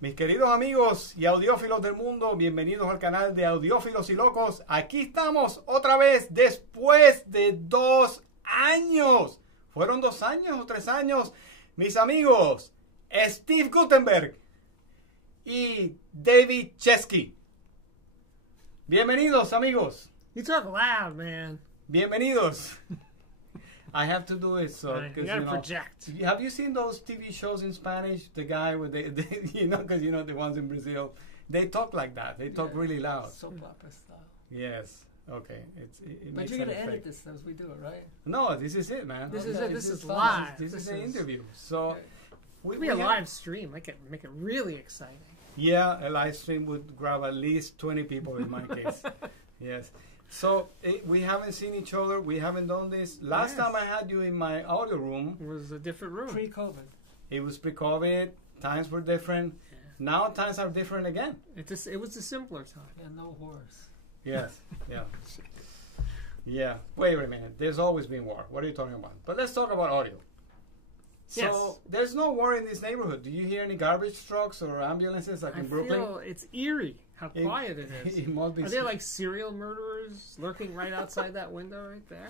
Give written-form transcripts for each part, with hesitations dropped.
Mis queridos amigos y audiófilos del mundo, bienvenidos al canal de Audiófilos y Locos. Aquí estamos otra vez después de 2 años. ¿Fueron 2 años o 3 años? Mis amigos, Steve Gutenberg y David Chesky. Bienvenidos, amigos. You talk loud, man. Bienvenidos. I have to do it so You gotta project. Have you seen those TV shows in Spanish? The guy with the because the ones in Brazil, they talk like that. They talk really loud. Soap opera style. Yes. Okay. It But makes you're an gonna edit effect. this as we do it, right? No, this is it, man. This is Okay, it. This is fun. live. This is the interview. So It'd be a live stream. Make it really exciting. Yeah, a live stream would grab at least 20 people in my case. Yes. So we haven't seen each other. We haven't done this. Last time I had you in my audio room, It was a different room. Pre-COVID. it was pre-COVID. Times were different. Yeah. Now times are different again. It was a simpler time. Yeah, no horse. Yes. Yeah. Yeah. Wait a minute. There's always been war. What are you talking about? But let's talk about audio. So Yes. there's no war in this neighborhood. Do you hear any garbage trucks or ambulances like I in Brooklyn? feel it's eerie how quiet it is. It must be Are there like serial murderers lurking right outside that window right there?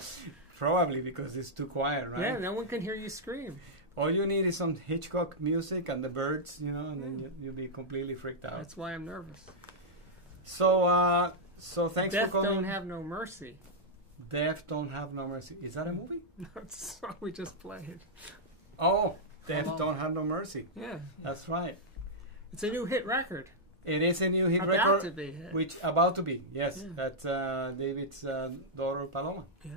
probably because it's too quiet, right? Yeah, no one can hear you scream. All you need is some Hitchcock music and the birds, and then you'll be completely freaked out. That's why I'm nervous. So thanks Death for coming. don't have no mercy. Death don't have no mercy. Is that a movie? That's the song we just played. Oh, Death Hello. don't have no mercy. Yeah, That's right. it's a new hit record. It is a new hit About record. to be hit. Which about to be, yes. Yeah. That's David's daughter Paloma. Yeah.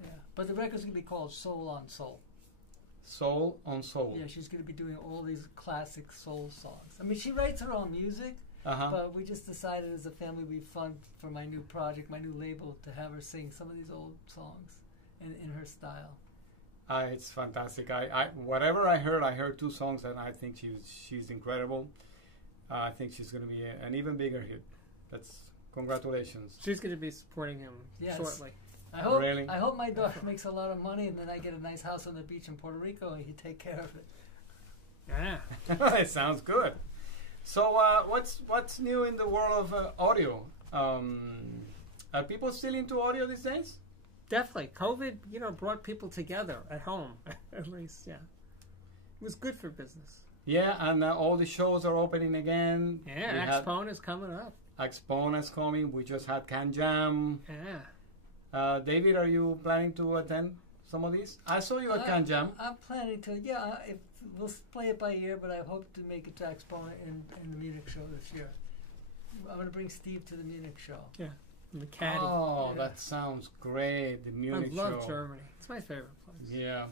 Yeah. But the record's gonna be called Soul on Soul. Soul on Soul. Yeah, she's gonna be doing all these classic soul songs. I mean, she writes her own music, Uh-huh. but we just decided as a family it'd be fun for my new project, my new label, to have her sing some of these old songs in her style. It's fantastic. I whatever I heard 2 songs, and I think she's incredible. I think she's going to be an even bigger hit. That's congratulations. She's going to be supporting him Yes. shortly. Really? I hope my daughter makes a lot of money and then I get a nice house on the beach in Puerto Rico and you take care of it. Yeah. It sounds good. So what's new in the world of audio? Are people still into audio these days? Definitely. COVID, brought people together at home, at least, yeah. It was good for business. Yeah, and all the shows are opening again. Yeah, We had Expone is coming up. Expone is coming. We just had Can Jam. Yeah. David, are you planning to attend some of these? I saw you at Can Jam. I'm planning to, we'll play it by ear, but I hope to make it to Expo in the Munich show this year. I'm going to bring Steve to the Munich show. Yeah. And the caddy. Oh, Yeah. that sounds great. The Munich I love show. Germany. It's my favorite place. Yeah.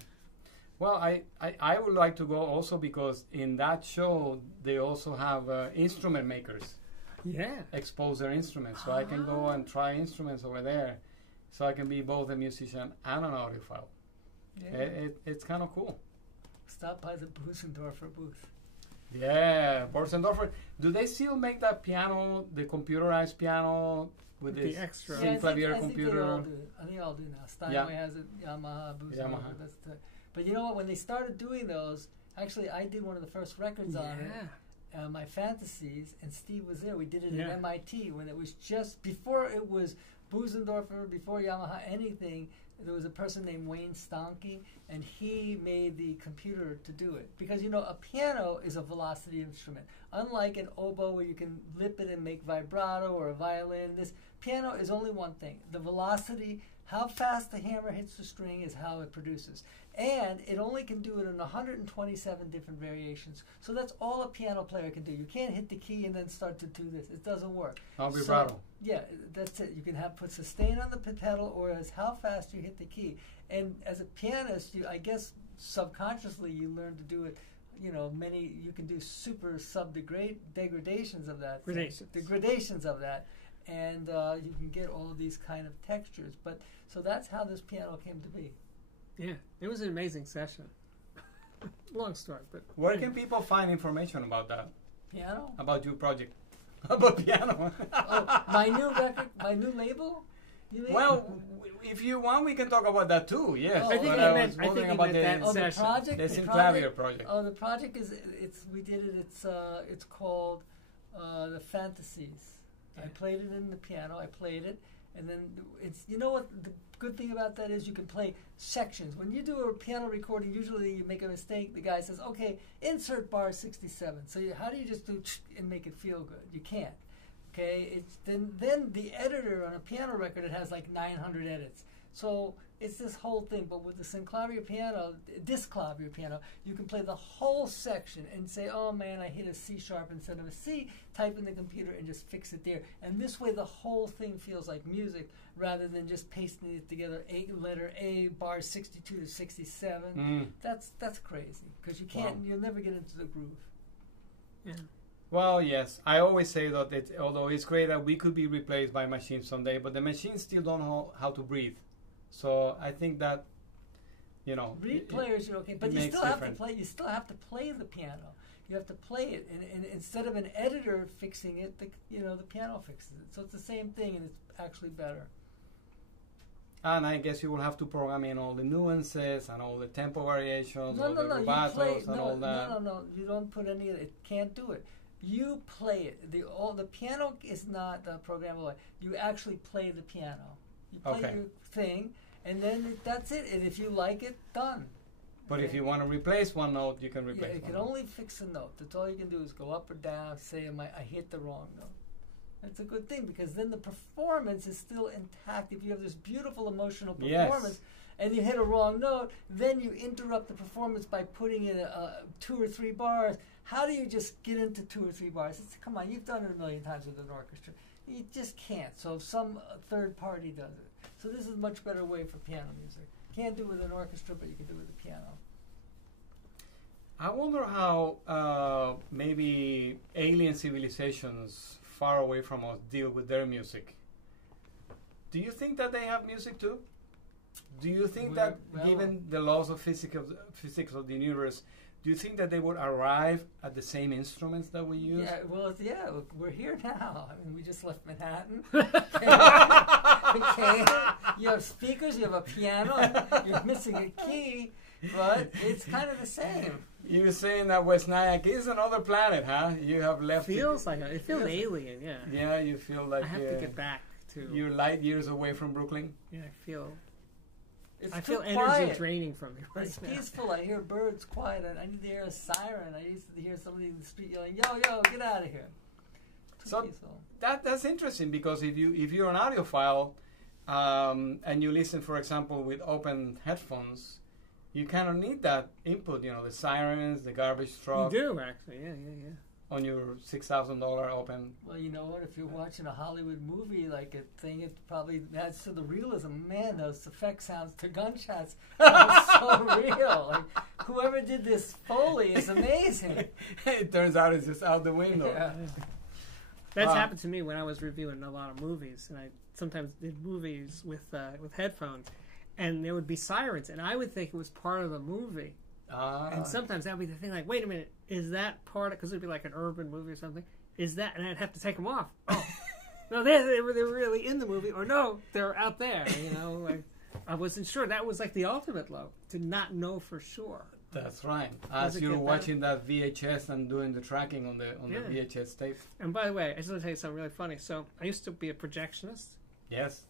Well, I would like to go also because in that show they also have instrument makers Yeah. expose their instruments. So I can go and try instruments over there. So I can be both a musician and an audiophile. Yeah. It's kind of cool. Stop by the Busendorfer booth. Yeah, Borsendorfer. Do they still make that piano, the computerized piano with With this the extra. Sync clavier I think computer? they all do. I think they all do now. Steinway has it. Yamaha, Busendorfer. Yamaha. That's but you know what? When they started doing those, actually, I did one of the first records on it. My fantasies, and Steve was there. We did it Yeah. at MIT when it was just before it was Busendorfer, before Yamaha, anything. There was a person named Wayne Stonke, and he made the computer to do it. Because, a piano is a velocity instrument. Unlike an oboe where you can lip it and make vibrato, or a violin, this piano is only one thing. The velocity, how fast the hammer hits the string is how it produces. And it only can do it in 127 different variations. So that's all a piano player can do. You can't hit the key and then start to do this. It doesn't work. No vibrato. So, yeah, that's it. You can put sustain on the pedal, or as how fast you hit the key. And as a pianist, I guess subconsciously you learn to do it. You can do super degradations of that. Degradations of that. And you can get all of these kind of textures. But so that's how this piano came to be. Yeah. It was an amazing session. Long story, but Where can people find information about that? Piano? About your project? About piano? Oh, my new record, my new label? Well, if you want, we can talk about that too. Yes. Oh, I think but he I meant, I think he meant that the session. project. The Synclavier project. Oh, the project is we did it. It's called the Fantasies. Yeah. I played it in the piano. I played it, and then it's what the good thing about that is you can play sections. When you do a piano recording, usually you make a mistake. The guy says, "Okay, insert bar 67." So how do you just do and make it feel good? You can't. Okay, it's then the editor on a piano record, it has like 900 edits. So it's this whole thing. But with the Synclavier piano, Disclavier piano, you can play the whole section and say, "Oh man, I hit a C sharp instead of a C." Type in the computer and just fix it there. And this way, the whole thing feels like music rather than just pasting it together. Letter A, bar 62 to 67. That's crazy because you can't. Wow. You'll never get into the groove. Yeah. Well, yes. I always say that although it's great that we could be replaced by machines someday, but the machines still don't know how to breathe. So I think that, reed players are okay, but you still have to play. You still have to play the piano. You have to play it, and instead of an editor fixing it, the piano fixes it. So it's the same thing, and it's actually better. And I guess you will have to program in all the nuances and all the tempo variations, No, all that. No. You don't put any of it. It can't do it. You play it. The piano is not programmable. You actually play the piano. You play your thing, and then that's it. And if you like it, done. But if you want to replace one note, you can replace you one can note. only fix a note. That's all you can do is go up or down, say, I hit the wrong note. That's a good thing because then the performance is still intact. If you have this beautiful emotional performance and you hit a wrong note, then you interrupt the performance by putting in 2 or 3 bars. How do you just get into 2 or 3 bars? Come on, you've done it a million times with an orchestra. You just can't. So some third party does it. So this is a much better way for piano music. Can't do it with an orchestra, but you can do it with a piano. I wonder how maybe alien civilizations far away from us deal with their music. Do you think that they have music too? Do you think that, given the laws of physics of the universe, do you think that they would arrive at the same instruments that we use? We're here now. I mean, we just left Manhattan. Okay. You have speakers, you have a piano, you're missing a key, but it's kind of the same. You're saying that West Nyack is another planet, huh? You have left. It feels alien, yeah. Yeah, you feel like I have to get back to. You're light years away from Brooklyn. Yeah, I feel energy quiet. Draining from me right It's now. peaceful. I hear birds quiet. I need to hear a siren. I used to hear somebody in the street yelling, "Yo, get out of here." So that's interesting because if you're an audiophile and you listen, for example, with open headphones, you kind of need that input. The sirens, the garbage truck. You do actually, yeah. On your $6,000 open. Well, you know what? If you're watching a Hollywood movie like a thing, it probably adds to the realism. Man, those effect sounds to gunshots are so real. Like whoever did this Foley is amazing. It turns out it's just out the window. Yeah. That's happened to me when I was reviewing a lot of movies, and I sometimes did movies with headphones, and there would be sirens, and I would think it was part of the movie. And sometimes that would be the thing, like, wait a minute, is that part of, because it would be like an urban movie or something, is that, and I'd have to take them off. Oh, no, they're really in the movie, or no, they're out there, like, I wasn't sure. That was like the ultimate low, to not know for sure. That's right. As you're watching that VHS and doing the tracking on the VHS tape. And by the way, I just want to tell you something really funny. So I used to be a projectionist. Yes.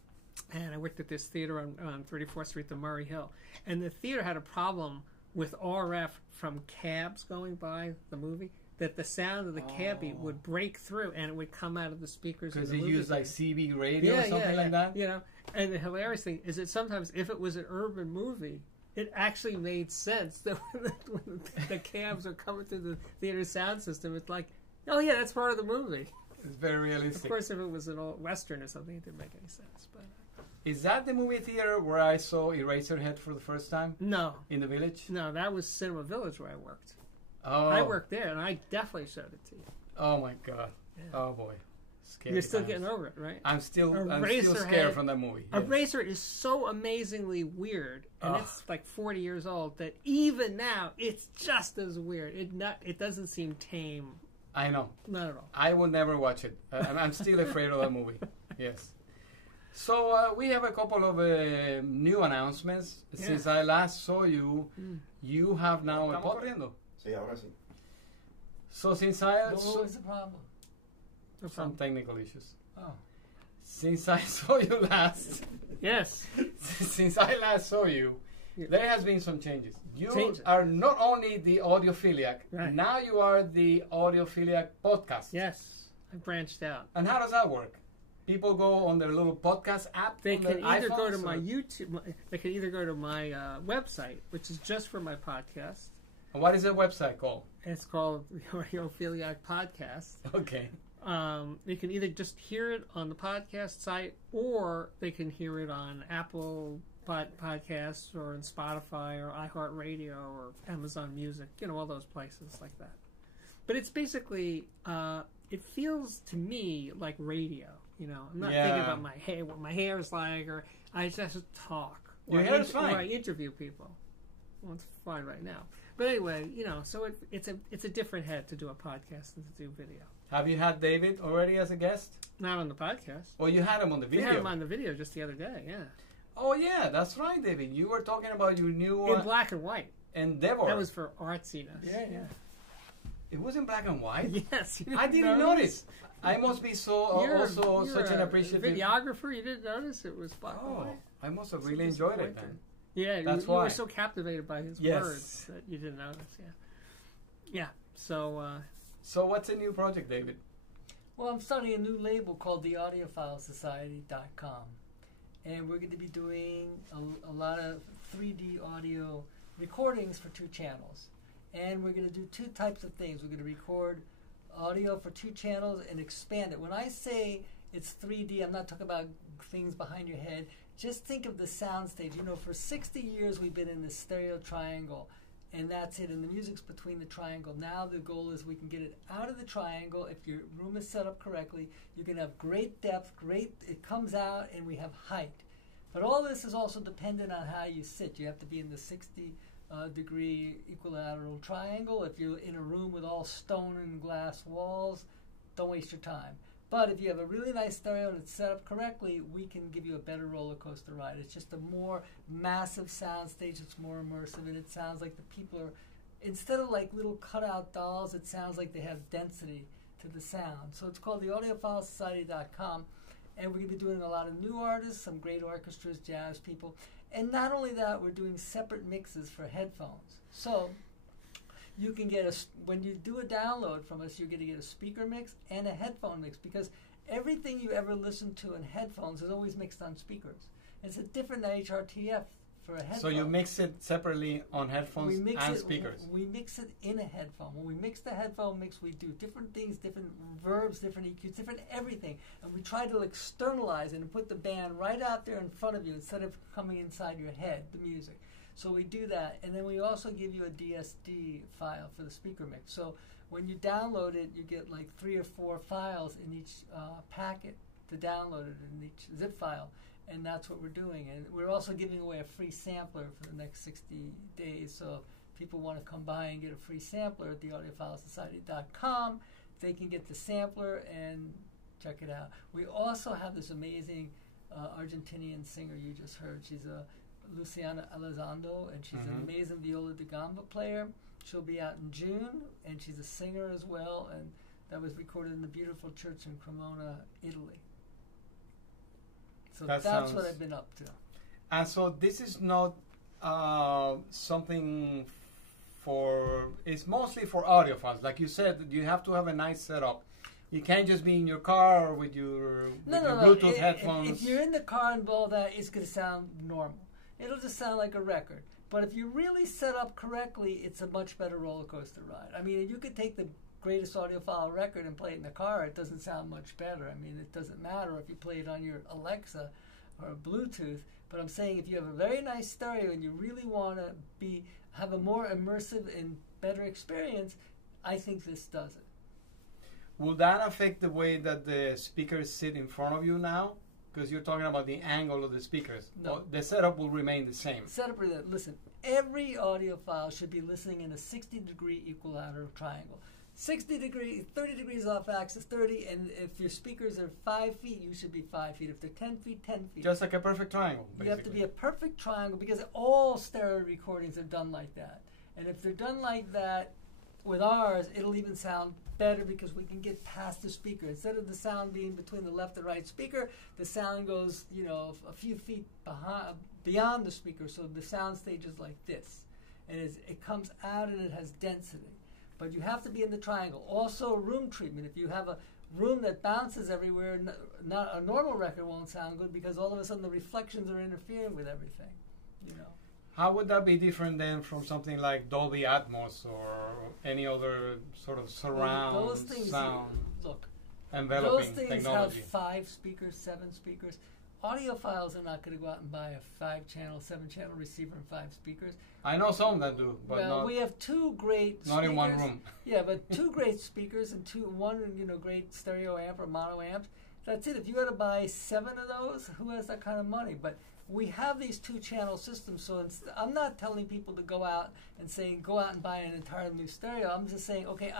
And I worked at this theater on 34th Street, the Murray Hill. And the theater had a problem with RF from cabs going by the movie, that the sound of the cabbie would break through and it would come out of the speakers. Because they use like CB radio or something like that? And the hilarious thing is that sometimes if it was an urban movie, it actually made sense that when the cabs are coming through the theater sound system, it's like, oh yeah, that's part of the movie. It's very realistic. Of course, if it was an old Western or something, it didn't make any sense. But is that the movie theater where I saw Eraserhead for the first time? No. In the Village? No, that was Cinema Village where I worked. Oh. I worked there, and I definitely showed it to you. Oh my God. Yeah. Oh boy. Scary You're still times. getting over it, right? I'm still scared from that movie. Yes. Eraser is so amazingly weird, and it's like 40 years old, that even now it's just as weird. It doesn't seem tame. I know. Not at all. I will never watch it. I'm still afraid of that movie. Yes. So we have a couple of new announcements. Yeah. Since I last saw you, you have now a podcast. Sí, ahora sí. So since I What's the problem? some technical issues. Oh. Since I saw you last, Yes. since I last saw you, Yeah. there has been some changes. You Changes. are not only the audiophiliac, Right. now you are the audiophiliac podcast. Yes. I branched out. And how does that work? People go on their little podcast app. They on can their either go iPhones to my or- YouTube. They can either go to my website, which is just for my podcast. And what is the website called? It's called the Audiophiliac Podcast. Okay. They can either just hear it on the podcast site, or they can hear it on Apple Podcasts, or in Spotify, or iHeartRadio, or Amazon Music. You know, all those places like that. But it's basically, it feels to me like radio. You know, I'm not thinking about my hair, what my hair is like, or I just talk. Your hair is fine. Or I interview people. Well, it's fine right now. But anyway, you know, so it's a different head to do a podcast than to do video. Have you had David already as a guest? Not on the podcast. Or you had him on the We video? had him on the video just the other day, yeah. Oh, yeah, that's right, David. You were talking about your new In black and white. endeavor. That was for artsiness. Yeah. It was in black and white? Yes. I didn't notice. I must be so You're such an appreciative videographer. You didn't notice it was black and Oh, white. I must have So really enjoyed it then. disappointing. Yeah, That's you why. were so captivated by his Yes. words that you didn't notice. Yeah. So So what's a new project, David? Well, I'm starting a new label called the AudiofileSociety.com. And we're going to be doing a lot of 3D audio recordings for 2 channels. And we're going to do 2 types of things. We're going to record audio for 2 channels and expand it. When I say it's 3D, I'm not talking about things behind your head. Just think of the sound stage. You know, for 60 years we've been in this stereo triangle, and that's it. And the music's between the triangle. Now the goal is we can get it out of the triangle. If your room is set up correctly, you can have great depth, it comes out, and we have height. But all this is also dependent on how you sit. You have to be in the 60-degree equilateral triangle. If you're in a room with all stone and glass walls, don't waste your time. But if you have a really nice stereo and it's set up correctly, we can give you a better roller coaster ride. It's just a more massive sound stage. It's more immersive, and it sounds like the people are, instead of like little cutout dolls, it sounds like they have density to the sound. So it's called the AudiofileSociety.com, and we're going to be doing a lot of new artists, some great orchestras, jazz people. And not only that, we're doing separate mixes for headphones. So you can get when you do a download from us, you're going to get a speaker mix and a headphone mix, because everything you ever listen to in headphones is always mixed on speakers. It's a different HRTF for a headphone. So you mix it separately on headphones and speakers? We mix it in a headphone. When we mix the headphone mix, we do different things, different verbs, different EQs, different everything. And we try to externalize it and put the band right out there in front of you instead of coming inside your head, the music. So we do that, and then we also give you a DSD file for the speaker mix. So when you download it, you get like 3 or 4 files in each packet to download it in each zip file, and that's what we're doing. And we're also giving away a free sampler for the next 60 days. So if people want to come by and get a free sampler at the AudiofileSociety.com, they can get the sampler and check it out. We also have this amazing Argentinian singer you just heard. She's a Luciana Elizondo, and she's an amazing viola da gamba player. She'll be out in June, and she's a singer as well, and that was recorded in the beautiful church in Cremona, Italy. So that's what I've been up to. And so this is not something it's mostly for audiophiles. Like you said, you have to have a nice setup. You can't just be in your car or with your Bluetooth headphones. If you're in the car and all that, it's going to sound normal. It'll just sound like a record. But if you really set up correctly, it's a much better roller coaster ride. I mean, you could take the greatest audiophile record and play it in the car. It doesn't sound much better. I mean, it doesn't matter if you play it on your Alexa or Bluetooth. But I'm saying if you have a very nice stereo and you really want to have a more immersive and better experience, I think this does it. Will that affect the way that the speakers sit in front of you now? Because you're talking about the angle of the speakers. No. The setup will remain the same. Listen, every audiophile should be listening in a 60-degree equilateral triangle. 60 degrees, 30 degrees off axis, 30, and if your speakers are 5 feet, you should be 5 feet. If they're 10 feet, 10 feet. Just like a perfect triangle, basically. You have to be a perfect triangle because all stereo recordings are done like that. And if they're done like that, with ours, it'll even sound better because we can get past the speaker. Instead of the sound being between the left and right speaker, the sound goes, you know, a few feet beyond the speaker, so the sound stage is like this. And it comes out and it has density. But you have to be in the triangle. Also, room treatment. If you have a room that bounces everywhere, not a normal record won't sound good because all of a sudden the reflections are interfering with everything, you know. How would that be different then from something like Dolby Atmos or any other sort of surround those things, sound look, enveloping those things technology? have 5 speakers, 7 speakers. Audiophiles are not going to go out and buy a 5-channel, 7-channel receiver and 5 speakers. I know some that do, but well, not, we have 2 great speakers. not in one room. Yeah, but 2 great speakers and one great stereo amp or mono amps. That's it. If you had to buy 7 of those, who has that kind of money? But we have these 2-channel systems, so I'm not telling people to go out and saying go out and buy an entirely new stereo. I'm just saying, okay,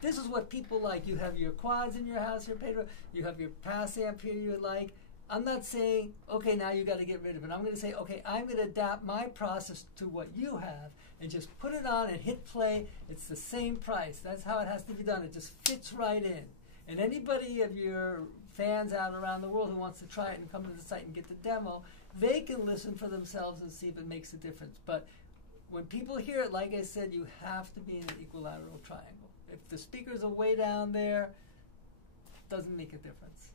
this is what people like. You have your quads in your house, you have your pass amp here you like. I'm not saying, okay, now you got to get rid of it. I'm going to say, okay, I'm going to adapt my process to what you have and just put it on and hit play. It's the same price. That's how it has to be done. It just fits right in. And anybody of your fans out around the world who wants to try it and come to the site and get the demo, they can listen for themselves and see if it makes a difference. But when people hear it, like I said, you have to be in an equilateral triangle. If the speakers are way down there, it doesn't make a difference.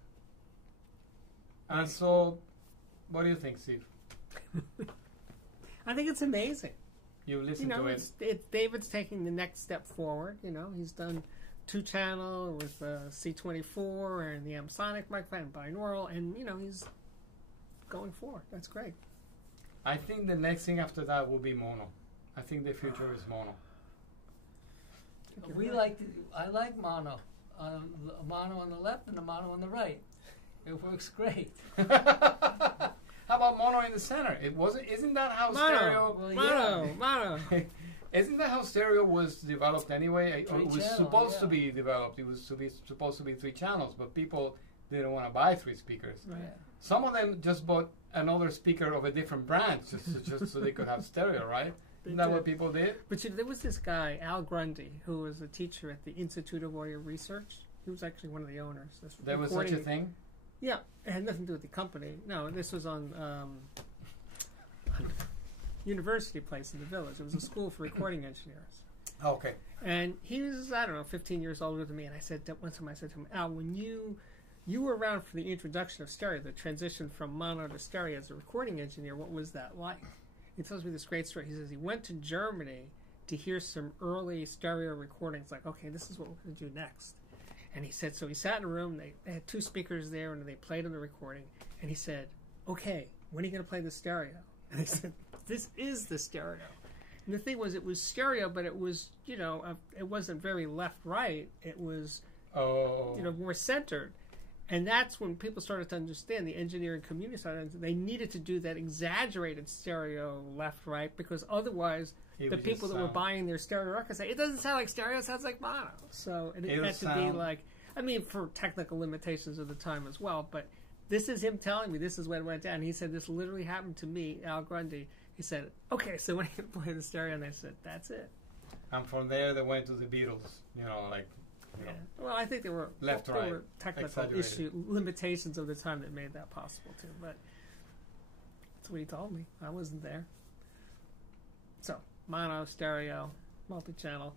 And so, what do you think, Steve? I think it's amazing. You listen to it. David's taking the next step forward. You know, he's done 2-channel with C24 and the Amsonic microphone, binaural, and you know he's going forward. That's great. I think the next thing after that will be mono. I think the future is mono. I like mono. A mono on the left and a mono on the right. It works great. How about mono in the center? Isn't that how stereo? Mono. Isn't that how stereo was developed anyway? It was supposed to be developed. It was supposed to be 3 channels, but people didn't want to buy 3 speakers. Right. Some of them just bought another speaker of a different brand just so they could have stereo, right? Isn't that what people did? But there was this guy, Al Grundy, who was a teacher at the Institute of Audio Research. He was actually one of the owners. There was such a thing? Yeah, it had nothing to do with the company. No, this was on University Place in the Village. It was a school for recording engineers. Okay. And he was, 15 years older than me. And one time I said to him, Al, when you were around for the introduction of stereo, the transition from mono to stereo as a recording engineer, what was that like? He tells me this great story. He says he went to Germany to hear some early stereo recordings. Like, okay, this is what we're going to do next. And he said, so he sat in a room, they had 2 speakers there, and they played on the recording. And he said, okay, when are you going to play the stereo? And I said, this is the stereo. And the thing was, it was stereo, but it was, it wasn't very left-right. It was, more centered. And that's when people started to understand, the engineering community started to, they needed to do that exaggerated stereo left-right, because otherwise the people that were buying their stereo records say, it doesn't sound like stereo, it sounds like mono. So it had to be like, for technical limitations of the time as well, but this is him telling me this is when it went down. He said, this literally happened to me, Al Grundy. He said, okay, so when are you going to play the stereo? And I said, that's it. And from there they went to the Beatles, Well, I think there were technical limitations of the time that made that possible too, but that's what he told me. I wasn't there. So, mono, stereo, multi-channel.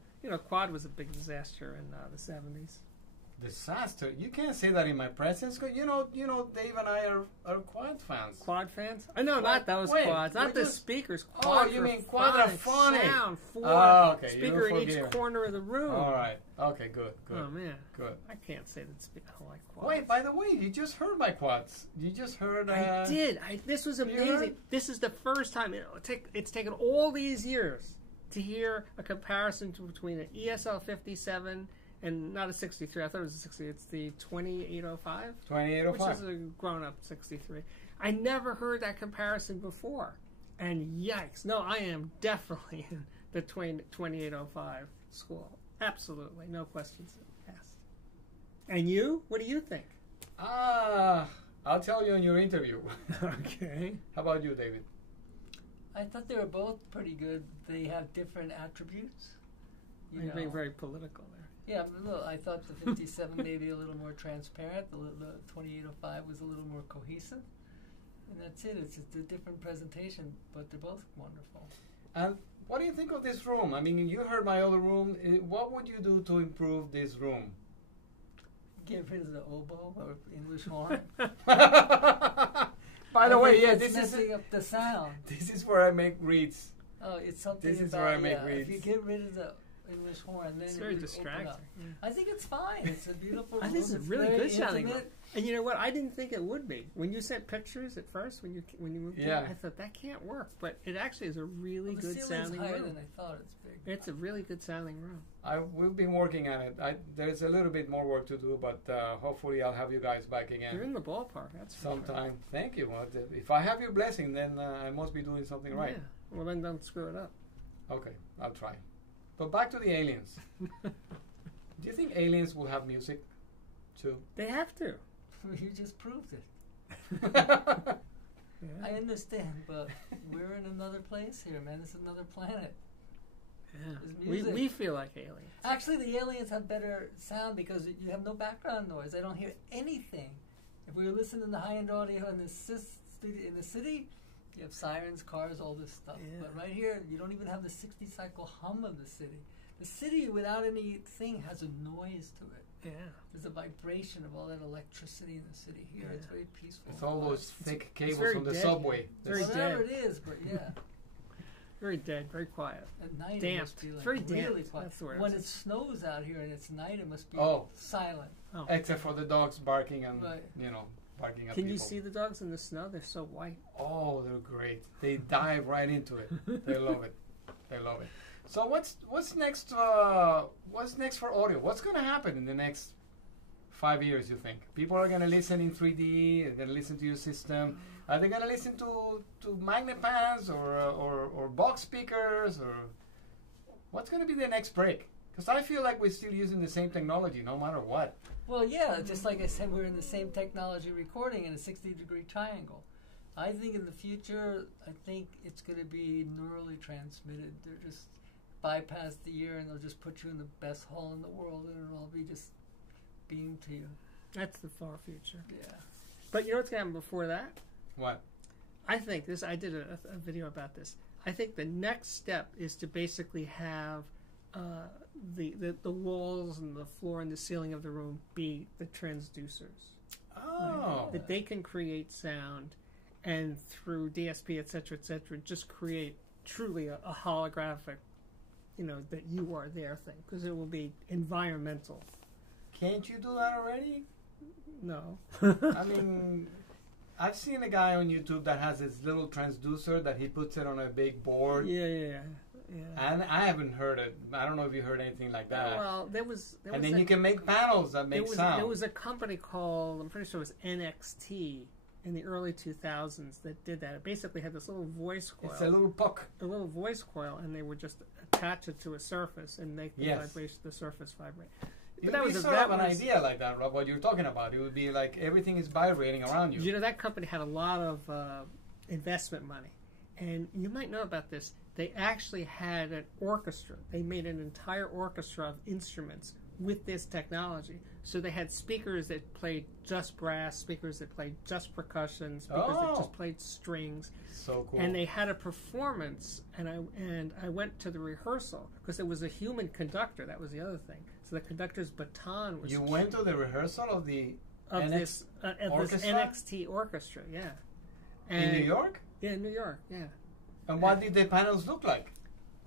Quad was a big disaster in the 70s. Disaster? You can't say that in my presence. Dave and I are quad fans. Quad fans? I know, not those quads. Not the speakers. Quad you mean quadraphonic? Sound for okay. speaker in each corner of the room. All right. Okay, good. Oh, man. Good. I can't say that I don't like quads. Wait, by the way, you just heard my quads. You just heard... I did. This was amazing. This is the first time. It's taken all these years to hear a comparison between an ESL 57... and not a 63. I thought it was a 60. It's the 2805. 2805. Which is a grown-up 63. I never heard that comparison before. And yikes. No, I am definitely in the 2805 school. Absolutely, no questions asked. And you? What do you think? I'll tell you in your interview. Okay. How about you, David? I thought they were both pretty good. They have different attributes. You're being very political there. Yeah, look, I thought the 57 maybe a little more transparent. The 2805 was a little more cohesive. And that's it. It's just a different presentation, but they're both wonderful. And what do you think of this room? I mean, you heard my other room. What would you do to improve this room? Get rid of the oboe or English horn. By the way, yeah, this is messing up the sound. This is where I make reads. Oh, it's something This is about, where I make reads. If you get rid of the English horn, then it's it very would distracting. open up. I think it's fine. It's a beautiful room. I think it's a It's really very good sounding room. intimate. And you know what? I didn't think it would be. When you sent pictures at first, when you moved in, I thought that can't work. But it actually is a really good sounding higher room. than I thought. It's big. It's a really good sounding room. We've been working on it. There's a little bit more work to do, but hopefully I'll have you guys back again. You're in the ballpark. That's sometime. Sure. Thank you. Well, if I have your blessing, then I must be doing something right. Yeah. Well, then don't screw it up. Okay, I'll try. But back to the aliens. Do you think aliens will have music too? They have to. You just proved it. Yeah. I understand, but we're in another place here, man. It's another planet. Yeah. We feel like aliens. Actually, the aliens have better sound because you have no background noise. I don't hear anything. If we were listening to high-end audio in the city, you have sirens, cars, all this stuff. Yeah. But right here, you don't even have the 60-cycle hum of the city. The city, without anything, has a noise to it. Yeah. There's a vibration of all that electricity in the city. Here, it's very peaceful. It's all those thick cables from the subway. Very Whatever dead. it is, but yeah. Very dead, very quiet. At night, Damp. it must be like very really damp. quiet. That's the word. When it snows out here and it's night, it must be silent. Oh. Except for the dogs barking and, barking at Can people. you see the dogs in the snow? They're so white. Oh, they're great. They dive right into it. They love it. They love it. So what's next? What's next for audio? What's going to happen in the next 5 years? You think people are going to listen in 3D? They're going to listen to your system? Are they going to listen to magnepads or box speakers? Or what's going to be the next break? Because I feel like we're still using the same technology no matter what. Well, yeah, just like I said, we're in the same technology recording in a 60-degree triangle. I think in the future, I think it's going to be neurally transmitted. They're just bypass the ear and they'll just put you in the best hall in the world and it'll all be just beamed to you. That's the far future. Yeah. But you know what's going to happen before that? What? I think this, I did a video about this. I think the next step is to basically have the walls and the floor and the ceiling of the room be the transducers. Oh. Right? That they can create sound and through DSP, et cetera, just create truly a holographic, that you are there thing, because it will be environmental. Can't you do that already? No. I mean, I've seen a guy on YouTube that has this little transducer that he puts it on a big board. Yeah. And I haven't heard it. I don't know if you heard anything like that. Well, there was and then you can make panels that make sound. There was a company called, I'm pretty sure it was NXT, in the early 2000s that did that. It basically had this little voice coil. It's a little puck. A little voice coil, and they would just attach it to a surface and make the surface vibrate. But that was sort of an idea like that, Rob, what you're talking about. It would be like everything is vibrating around you. You know, that company had a lot of investment money. And you might know about this. They actually had an orchestra. They made an entire orchestra of instruments with this technology. So they had speakers that played just brass, speakers that played just percussion, speakers that just played strings. So cool. And they had a performance, and I went to the rehearsal because there was a human conductor. That was the other thing. So the conductor's baton was. You went to the rehearsal of this NXT orchestra, yeah. And in New York? Yeah, in New York, yeah. And what did the panels look like?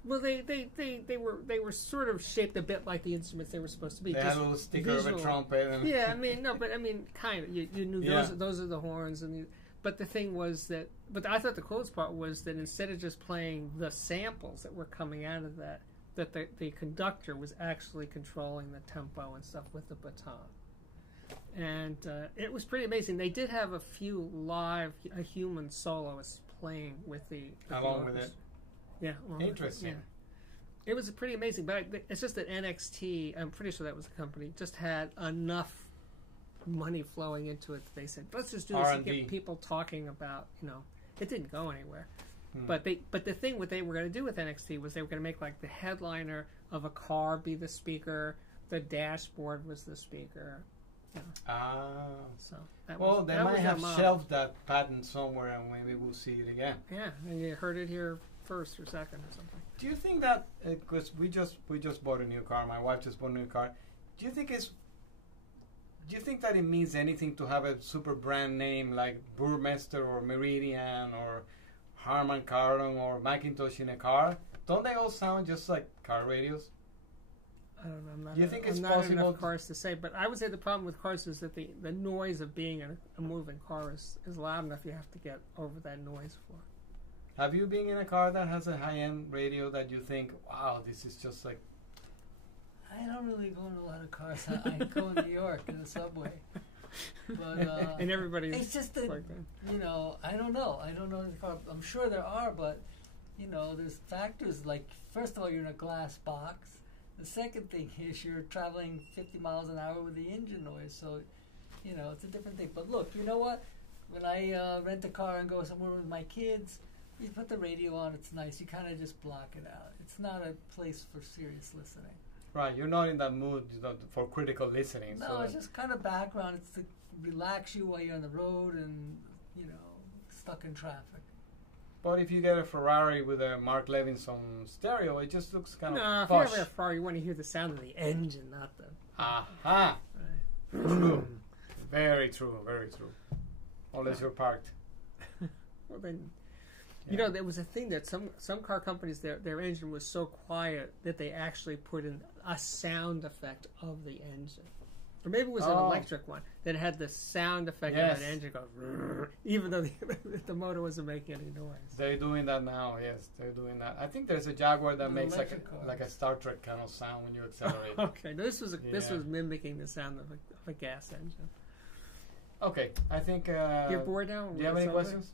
Well, they were sort of shaped a bit like the instruments they were supposed to be. They had a little sticker of a trumpet. And yeah, kind of. You knew those are the horns, but the thing was that. But I thought the coolest part was that instead of just playing the samples that were coming out of that the conductor was actually controlling the tempo and stuff with the baton. And it was pretty amazing. They did have a human soloist playing with the along with it. Yeah. Interesting. It was pretty amazing, but it's just that NXT, I'm pretty sure that was the company, just had enough money flowing into it that they said, let's just do this and get people talking about, it didn't go anywhere. But the thing what they were going to do with NXT was they were going to make like the headliner of a car be the speaker, the dashboard was the speaker. So they might have shelved that patent somewhere, and maybe we'll see it again. Yeah, and you heard it here first or second or something. Do you think that because we just bought a new car, my wife just bought a new car? Do you think that it means anything to have a super brand name like Burmester or Meridian or Harman Kardon or Macintosh in a car? Don't they all sound just like car radios? I don't know. I'm not, do you think I'm it's not possible enough cars to say, but I would say the problem with cars is that the noise of being in a moving car is loud enough. You have to get over that noise for. Have you been in a car that has a high-end radio that you think, wow, this is just like... I don't really go in a lot of cars. I go in New York in the subway. But, and everybody's it's just that, like that. I don't know. I don't know the car. I'm sure there are, but, there's factors like, first of all, you're in a glass box. The second thing is you're traveling 50 miles an hour with the engine noise. So, it's a different thing. But look, you know what? When I rent a car and go somewhere with my kids, you put the radio on, it's nice. You kind of just block it out. It's not a place for serious listening. Right, you're not in that mood for critical listening. No, so it's just kind of background. It's to relax you while you're on the road and, stuck in traffic. But if you get a Ferrari with a Mark Levinson stereo, it just looks kind of posh. No, if you have a Ferrari, you want to hear the sound of the engine, not the... Aha! Right. True. Very true, very true. Unless you're parked. Well, then... there was a thing that some car companies, their engine was so quiet that they actually put in a sound effect of the engine. Or maybe it was an electric one that had the sound effect of that engine go, even though the motor wasn't making any noise. They're doing that now, yes. They're doing that. I think there's a Jaguar that makes like a Star Trek kind of sound when you accelerate. Okay, no, this was mimicking the sound of a gas engine. Okay, I think... You're bored now? Do you have any questions?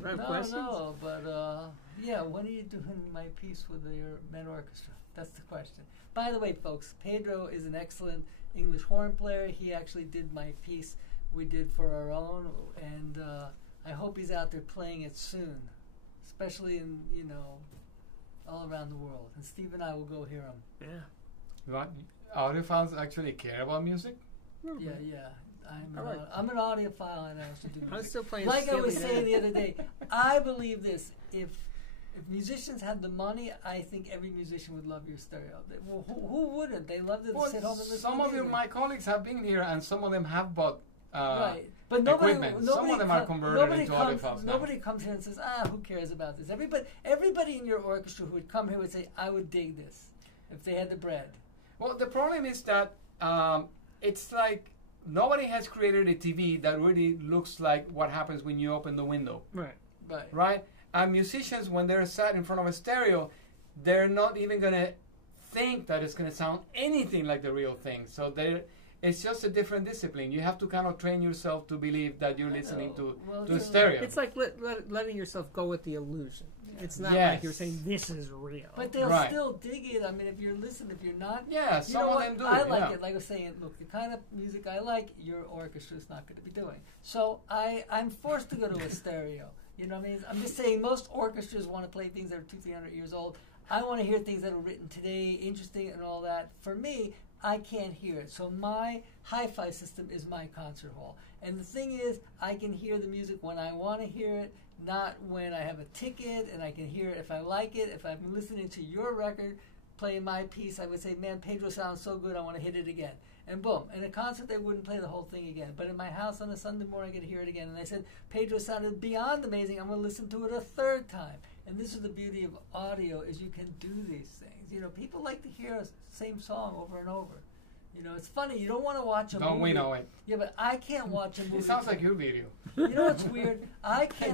No, but when are you doing my piece with your men orchestra? That's the question. By the way, folks, Pedro is an excellent English horn player. He actually did my piece we did for our own, and I hope he's out there playing it soon, especially in, all around the world. And Steve and I will go hear him. Yeah. Audiophiles actually care about music? Yeah. I'm an audiophile and I also do music. I was still playing. Like I was saying the other day, I believe this. If musicians had the money, I think every musician would love your stereo. Who wouldn't? They love to sit home and listen. Some of my colleagues have been here, and some of them have bought but equipment. Some of them are converted into audiophiles. Nobody comes here and says, who cares about this? Everybody in your orchestra who would come here would say, I would dig this if they had the bread. Well, the problem is that it's like nobody has created a TV that really looks like what happens when you open the window. Right? And musicians, when they're sat in front of a stereo, they're not even going to think that it's going to sound anything like the real thing. So it's just a different discipline. You have to kind of train yourself to believe that you're listening to a stereo. It's like letting yourself go with the illusion. Yeah. It's not like you're saying this is real. But they'll still dig it. I mean, if you're listening, if you're not... Yeah, some of them do. I like it. Like I was saying, look, the kind of music I like, your orchestra is not going to be doing. So I'm forced to go to a stereo. You know what I mean? I'm just saying most orchestras want to play things that are 200-300 years old. I want to hear things that are written today, interesting and all that. For me, I can't hear it. So my hi-fi system is my concert hall. And the thing is, I can hear the music when I want to hear it, not when I have a ticket, and I can hear it if I like it. If I'm listening to your record, playing my piece, I would say, man, Pedro sounds so good, I want to hit it again. And boom. In a concert, they wouldn't play the whole thing again. But in my house on a Sunday morning, I get to hear it again. And I said, Pedro sounded beyond amazing. I'm going to listen to it a third time. And this is the beauty of audio, is you can do these things. You know, people like to hear a same song over and over. You know, it's funny. You don't want to watch a movie. Don't we know it? Yeah, but I can't watch a movie. It sounds like your video. You know what's weird?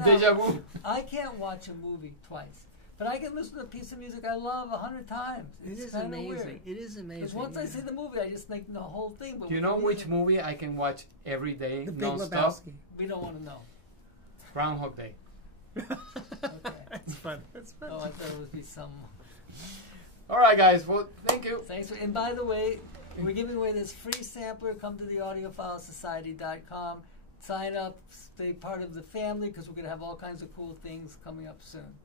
Deja vu. I can't watch a movie twice. But I can listen to a piece of music I love 100 times. It's kind of weird. It is amazing. Because once I see the movie, I just think the whole thing. But do you know which movie I can watch every day, The Big non-stop? Lebowski. We don't want to know. Groundhog Day. Okay. That's fun. That's fun. Oh, I thought it would be some All right, guys. Well, thank you. Thanks. And by the way, we're giving away this free sampler. Come to the audiofilesociety.com. Sign up. Stay part of the family because we're going to have all kinds of cool things coming up soon.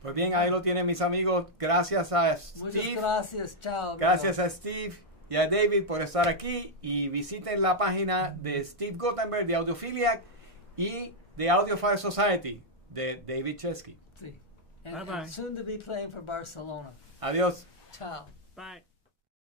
Pues bien, ahí lo tienen mis amigos. Gracias a Steve. Muchas gracias. Chao. Gracias a Steve y a David por estar aquí. Y visiten la página de Steve Gutenberg de Audiophilia y de Audiophile Society de David Chesky. Sí. Bye-bye. And soon to be playing for Barcelona. Adiós. Ciao. Bye.